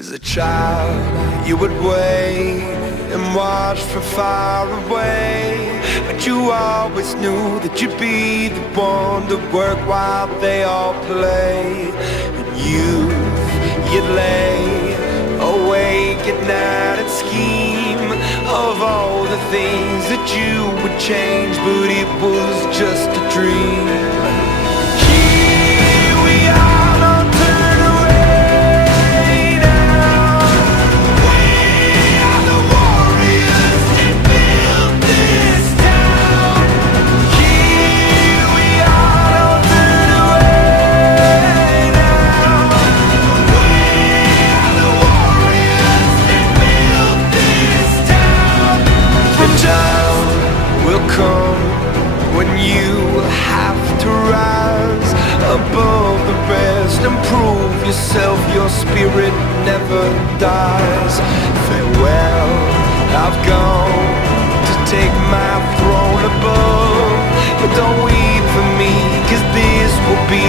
As a child, you would wait and watch from far away, but you always knew that you'd be the one to work while they all play. And you'd lay awake at night and scheme of all the things that you would change, but it was just a dream. Here we are, don't turn away now. We are the warriors that built this town. Here we are, don't turn away now. We are the warriors that built this town. The time will come when you have to rise above the rest and prove yourself. Your spirit never dies. Farewell, I've gone to take my throne above, but don't weep for me, 'cause this will be